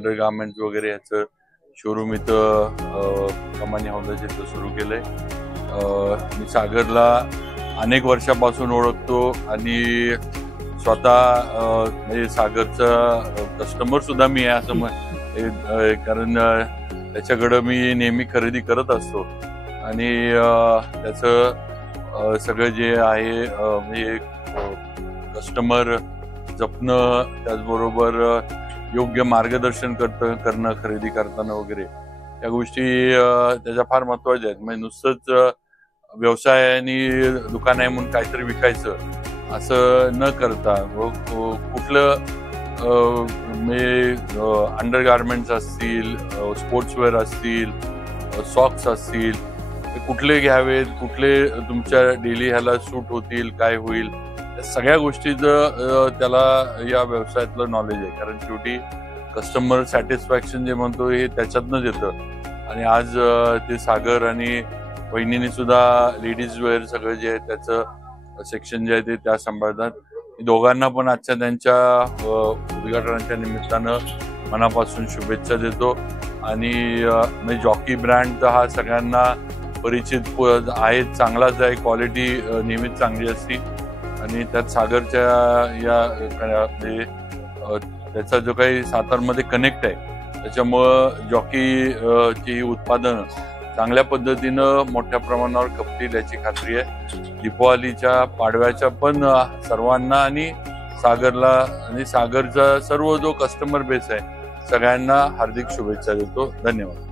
Undergarments वगैरे याचं showroom इथं कमानी हौदाच्या इथं सुरू केलंय। मी सागरला अनेक वर्षापासून ओळखतो आणि स्वतः म्हणजे सागरचा कस्टमर सुद्धा मी आहे असं कारण त्याच्याकडं मी नेहमी खरेदी करत असतो आणि त्याचं सगळं जे आहे म्हणजे कस्टमर जपणं, त्याचबरोबर योग्य मार्गदर्शन करणं खरेदी करताना वगैरे या गोष्टी त्याच्या फार महत्त्वाच्या आहेत। म्हणजे नुसतंच व्यवसाय आणि दुकान आहे म्हणून काहीतरी विकायचं असं न करता कुठलं अंडरगार्मेंट्स असतील, स्पोर्ट्सवेअर असतील, सॉक्स असतील, कुठले घ्यावेत, कुठले तुमच्या डेली ह्याला सूट होतील, काय होईल, सगळ्या गोष्टीचं त्याला या व्यवसायातलं नॉलेज आहे। कारण शेवटी कस्टमर सॅटिस्फॅक्शन जे म्हणतो हे त्याच्यातनंच येतं आणि आज ते सागर आणि वहिनीने सुद्धा लेडीज वेअर सगळं जे आहे त्याचं सेक्शन जे आहे ते त्या सांभाळतात। दोघांना पण आजच्या त्यांच्या उद्घाटनाच्या निमित्तानं मनापासून शुभेच्छा देतो आणि जॉकी ब्रँड तर हा सगळ्यांना परिचित आहे, चांगलाच आहे, क्वालिटी नेहमीच चांगली असते आणि त्यात सागरच्या या त्याचा जो काही सातारमध्ये कनेक्ट आहे त्याच्यामुळं जॉकीची उत्पादनं चांगल्या पद्धतीनं मोठ्या प्रमाणावर खपतील याची खात्री आहे। दीपावलीच्या, पाडव्याच्या पण सर्वांना आणि सागरला आणि सागरचा सर्व जो कस्टमर बेस आहे सगळ्यांना हार्दिक शुभेच्छा देतो। धन्यवाद।